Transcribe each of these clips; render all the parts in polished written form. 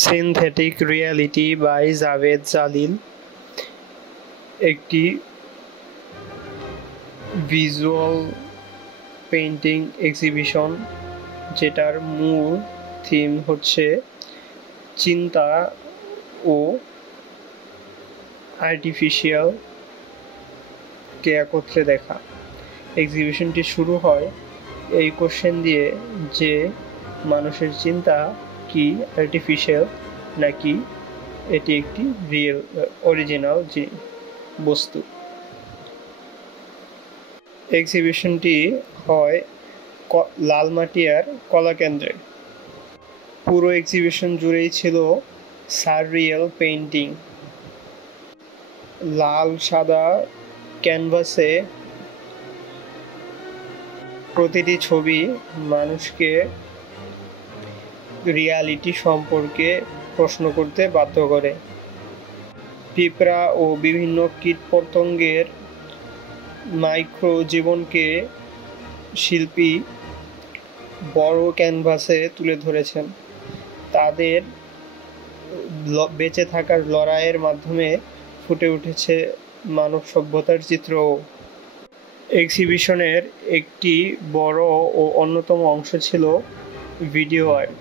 Synthetic reality by Javed জালিল একটি visual painting exhibition, যেটার মূল থিম হচ্ছে চিন্তা ও আর্টিফিশিয়াল কে একত্রে দেখা। এক্সিবিশনটি শুরু হয় এই কোশ্চেন দিয়ে যে মানুষের চিন্তা কি আর্টিফিশিয়াল নাকি এটি একটি রিয়েল অরিজিনাল বস্তু। এক্সিবিশনটি হয় লালমাটিয়ার কলা কেন্দ্রে। পুরো এক্সিবিশন জুড়েই ছিল সাররিয়াল পেইন্টিং। লাল সাদা ক্যানভাসে প্রতিটি ছবি মানুষকে রিয়ালিটি সম্পর্কে প্রশ্ন করতে বাধ্য করে। পিঁপড়া ও বিভিন্ন কীটপতঙ্গের মাইক্রো জীবনকে শিল্পী বড় ক্যানভাসে তুলে ধরেছেন। তাদের বেঁচে থাকার লড়াইয়ের মাধ্যমে ফুটে উঠেছে মানব সভ্যতার চিত্রও। এক্সিবিশনের একটি বড় ও অন্যতম অংশ ছিল ভিডিও আর্ট।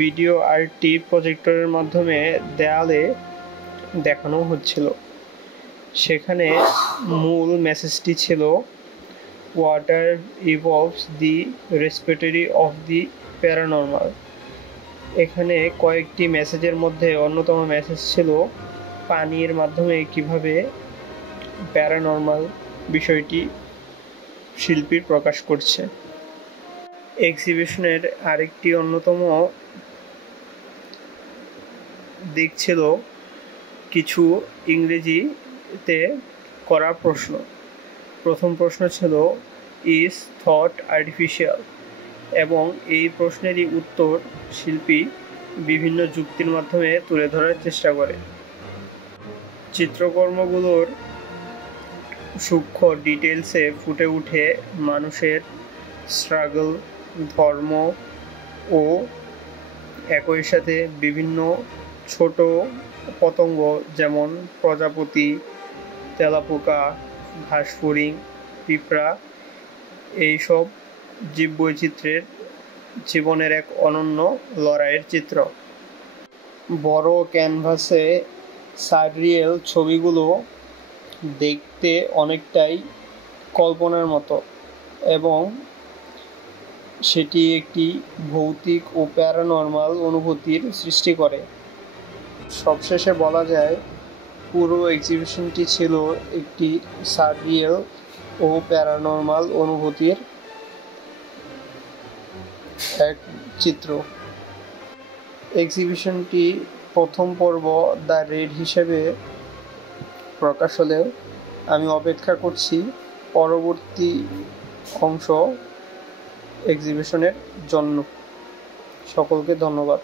ভিডিও আর্টটি প্রজেক্টরের মাধ্যমে দেয়ালে দেখানো হচ্ছিল। সেখানে মূল মেসেজটি ছিল water evolves the respiratory of the paranormal. এখানে কয়েকটি মেসেজের মধ্যে অন্যতম মেসেজ ছিল পানির মাধ্যমে কিভাবে প্যারানর্মাল বিষয়টি শিল্পীর প্রকাশ করছে। এক্সিবিশনের আরেকটি অন্যতম দিক ছিল কিছু ইংরেজিতে করা প্রশ্ন। প্রথম প্রশ্ন ছিল ইজ থট আর্টিফিশিয়াল, এবং এই প্রশ্নেরই উত্তর শিল্পী বিভিন্ন যুক্তির মাধ্যমে তুলে ধরার চেষ্টা করে। চিত্রকর্মগুলোর সূক্ষ্ম ডিটেলসে ফুটে উঠে মানুষের স্ট্রাগল, ধর্ম ও একই সাথে বিভিন্ন ছোট পতঙ্গ যেমন প্রজাপতি, তেলাপোকা, ঘাসফড়িং, পিঁপড়া, এইসব জীববৈচিত্র্যের জীবনের এক অনন্য লড়াইয়ের চিত্র। বড় ক্যানভাসে সাররিয়েল ছবিগুলো দেখতে অনেকটাই কল্পনার মতো, এবং সেটি একটি ভৌতিক ও প্যারানর্মাল অনুভূতির সৃষ্টি করে। সবশেষে বলা যায় পুরো এক্সিবিশনটি ছিল একটি সাররিয়েল ও প্যারানর্মাল অনুভূতির এক চিত্র। এক্সিবিশনটি প্রথম পর্ব দ্য রেড হিসেবে প্রকাশ হলেও আমি অপেক্ষা করছি পরবর্তী অংশ এক্সিবিশনের জন্য। সকলকে ধন্যবাদ।